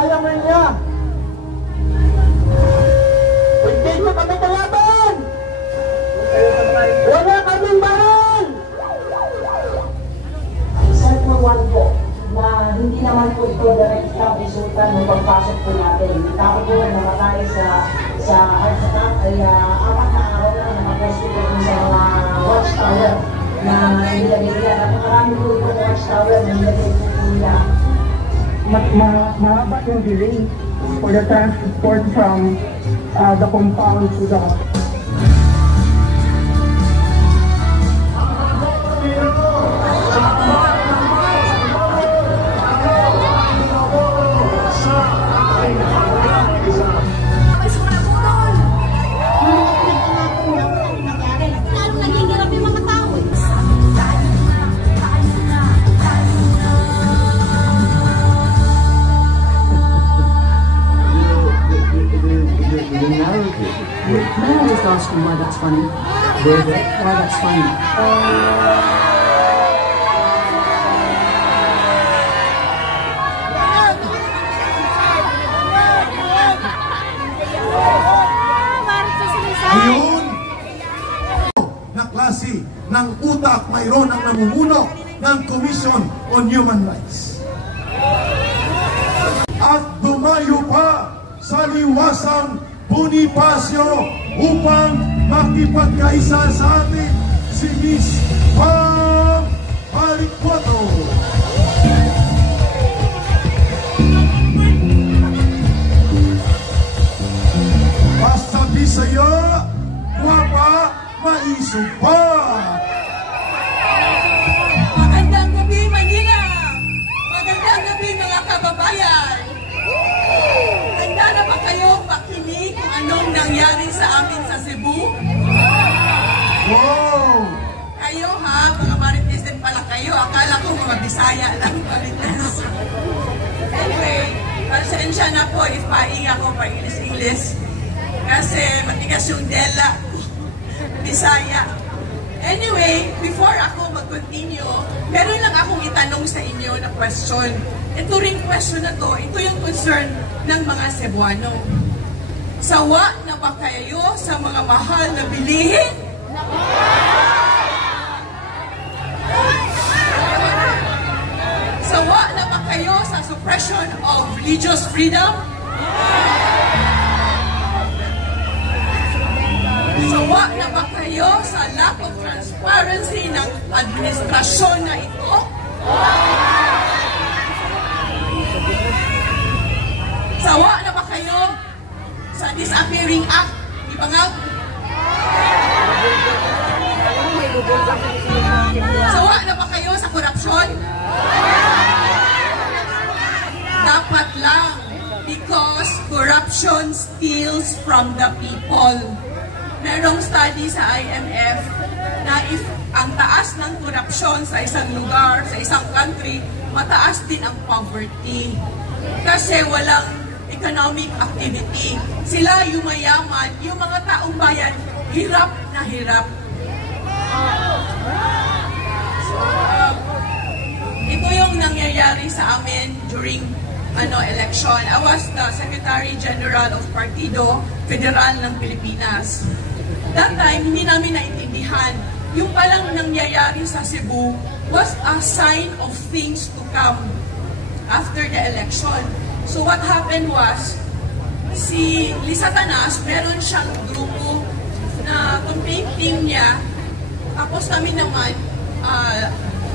kayaman niya. Hindi nyo kami kalaban! Wala kaming baril! Set for one po, na hindi naman po ito direktang resulta ng pagpasok po natin. Tao po na namatay sa heart attack ay 4 na araw na nakaposto po sa mga watchtower na nilagay nila. Napakarami po itong watchtower na nilagay po nila. Mahaba yung delay for the transport from the compound to the hospital. I always ask him why that's funny. Why that's funny. Ngayon, na klase ng utak mayroon ang namumuno ng Commission on Human Rights. At dumayo pa sa liwasang Bonifacio upang makipagkaisa sa atin si Miss Pam Alikwato. Basta Bisaya, guwapa, maisupat. Magandang gabi, Manila! Magandang gabi, mga kababayan! Handa na ba kayong makinig kung anong nangyari sa amin sa Cebu? Wow! Kayo ha, mga Marites din pala kayo. Akala ko mga Bisaya lang, Marites. Anyway, pasensya na po if paing ako pa English. Kasi matigas yung dela. Bisaya. Anyway, before ako mag-continue, meron lang akong itanong sa inyo na question. Ito ring question na to, ito yung concern ng mga Cebuano. Sawa na ba kayo sa mga mahal na bilihin? Sawa na ba kayo sa suppression of religious freedom? Sawa na ba kayo sa lack of transparency ng administrasyon na ito? Sawa na ba kayo sa Disappearing Act? Di ba nga? Sawa na ba kayo sa korupsyon? Dapat lang, because corruption steals from the people. Merong study sa IMF na if ang taas ng korupsyon sa isang lugar, sa isang country, mataas din ang poverty. Kasi walang economic activity. Sila yung mayaman, yung mga taong bayan, hirap na hirap. Ito yung nangyayari sa amin during election. I was the Secretary General of Partido Federal ng Pilipinas. That time, hindi namin naintindihan. Yung palang nangyayari sa Cebu was a sign of things to come after the election. So what happened was, si Lisa Tanas, meron siyang grupo na campaign team niya. Tapos kami naman,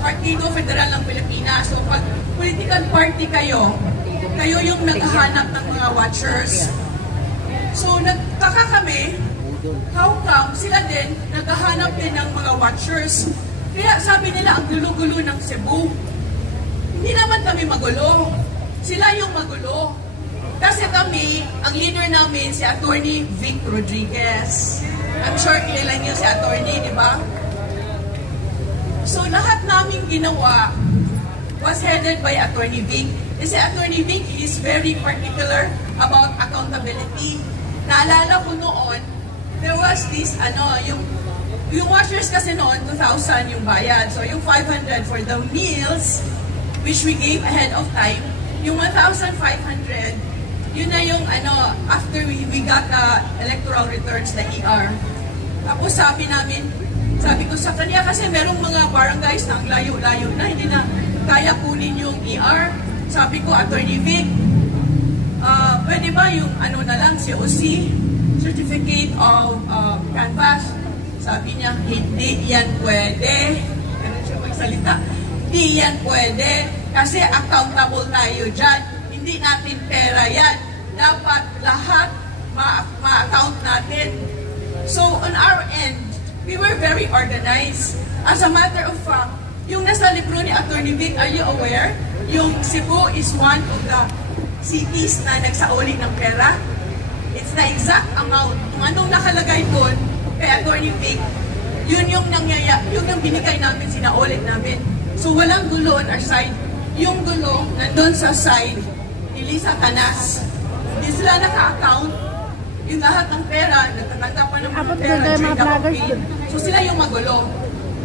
Partido Federal ng Pilipinas. So pag political party kayo, kayo yung naghahanap ng mga watchers. So nagtaka kami, how come sila din naghahanap din ng mga watchers? Kaya sabi nila ang gulo-gulo ng Cebu. Hindi naman kami magulo. Sila yung magulo. Kasi kami, ang leader namin si Attorney Vic Rodriguez. I'm sure kilala niyo si Attorney, di ba? So lahat namin ginawa was headed by Attorney Vic. Kasi Attorney Vic is very particular about accountability. Naalala ko noon, there was this, yung watchers kasi noon, 2,000 yung bayad. So yung 500 for the meals, which we gave ahead of time, Yung 1,500, yun na yung after we got the electoral returns, the ER. Tapos sabi ko sa kanya, kasi merong mga barangays na ang layo-layo na, hindi na kaya kunin yung ER. Sabi ko, Attorney Vic, pwede ba yung na lang, COC, Certificate of Canvass? Sabi niya, hindi yan pwede. Ganun siya magsalita. Hindi yan pwede kasi accountable tayo dyan. Hindi natin pera yan. Dapat lahat ma-account natin. So on our end, we were very organized. As a matter of fact, yung nasa libro ni Attorney Vic, are you aware? Yung Cebu is one of the cities na nagsauli ng pera. It's the exact amount. Kung anong nakalagay doon kay Attorney Vic, yun yung binigay namin, sinaulit namin. So walang gulo on our side. Yung gulo, nandun sa side ni Lisa Canas. Hindi sila naka-account. Yung lahat ng pera, nagtatanggap pa ng mga pera during the campaign. So sila yung magulo.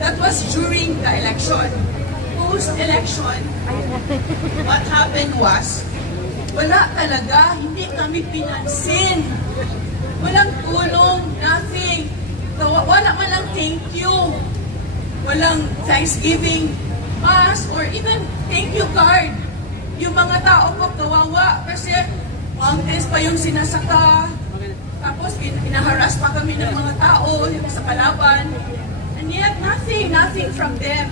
That was during the election. Post-election, what happened was, wala talaga, hindi kami pinansin. Walang tulong, nothing. Wala man lang thank you. Walang Thanksgiving mass or even thank you card. Yung mga tao ko kawawa kasi mountains pa yung sinasaka. Tapos pinaharas pa kami ng mga tao sa kalaban. And yet nothing from them.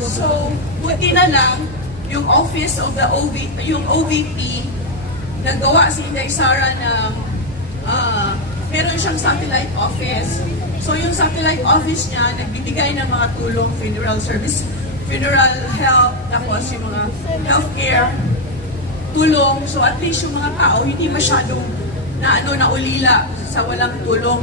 So, buti na lang yung office of the yung OVP, nagawa si Inday Sara ng meron siyang satellite office. So yung satellite office niya, nagbibigay ng mga tulong, funeral service, funeral help, tapos yung mga healthcare, tulong. So at least yung mga tao, hindi masyadong naulila sa walang tulong.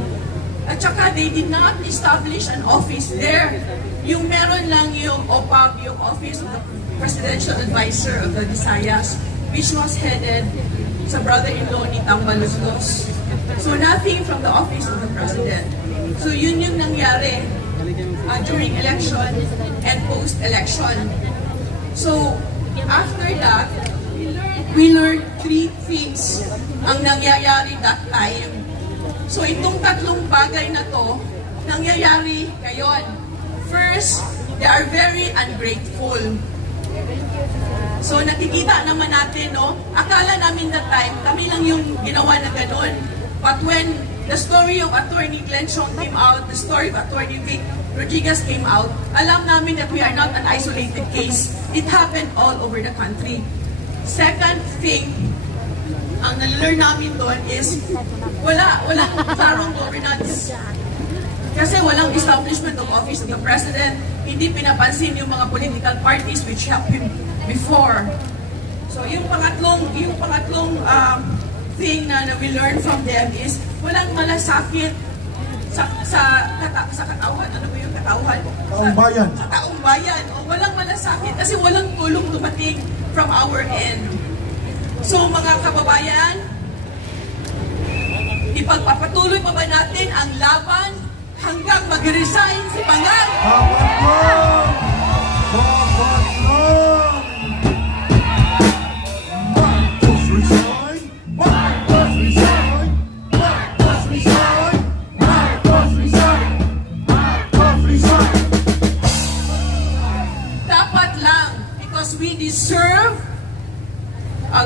At saka they did not establish an office there. Yung meron lang yung OPAB, yung Office of the Presidential Advisor of the Visayas, which was headed sa brother-in-law ni Tambaluzlos. So nothing from the office of the president. So yun yung nangyari during election and post-election. So after that, we learned three things ang nangyayari that time. So itong tatlong bagay na to, nangyayari ngayon. First, they are very ungrateful. So nakikita naman natin, no? Akala namin that time, kami lang yung ginawa na ganun. But when the story of Attorney Glenn Chong came out, the story of Attorney Vic Rodriguez came out, alam namin that we are not an isolated case. It happened all over the country. Second thing, ang nalalearn namin doon is walang klarong governance. Kasi walang establishment of office of the president, hindi pinapansin yung mga political parties which helped him before. So yung pangatlong thing na we learn from them is walang malasakit sa katawan. Ano ba yung katawan? Taong bayan. Sa taong bayan. O walang malasakit kasi walang tulong dumating from our end. So mga kababayan, ipagpapatuloy pa ba natin ang laban hanggang mag-resign si Pangal? Dapat lang, because we deserve a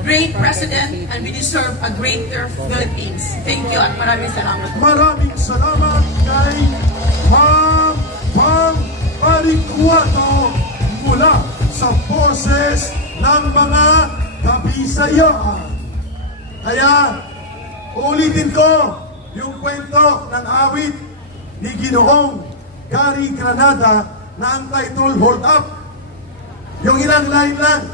great president and we deserve a greater Philippines. Thank you at maraming salamat. Maraming salamat kay Ma'am Parikuato mula sa forces ng mga Kabisayaan. Kaya, ulitin ko yung kwento ng awit ni Ginoong Gary Granada na ang title, Hold Up. Yung ilang line lang.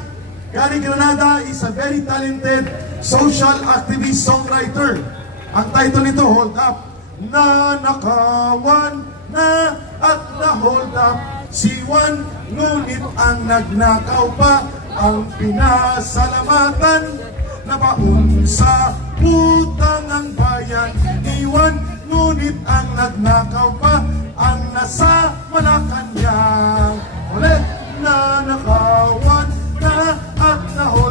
Gary Granada is a very talented social activist songwriter. Ang title nito, Hold Up. Nanakawan na at na-hold up si Juan, ngunit ang nagnakaw pa ang pinasalamatan na baon sa utang ng bayan ni Juan, ngunit ang nagnakaw pa ang nasa Malacanang. Ulit, nanakawan na at na-hold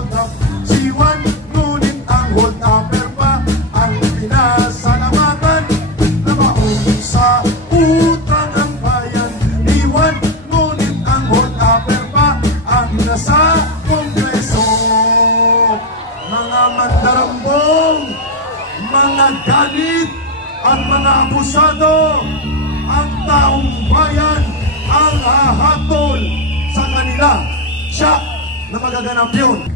mandarambong, mga galit at mga abusado, ang taong bayan ang hahatol sa kanila. Siya na magaganap yun.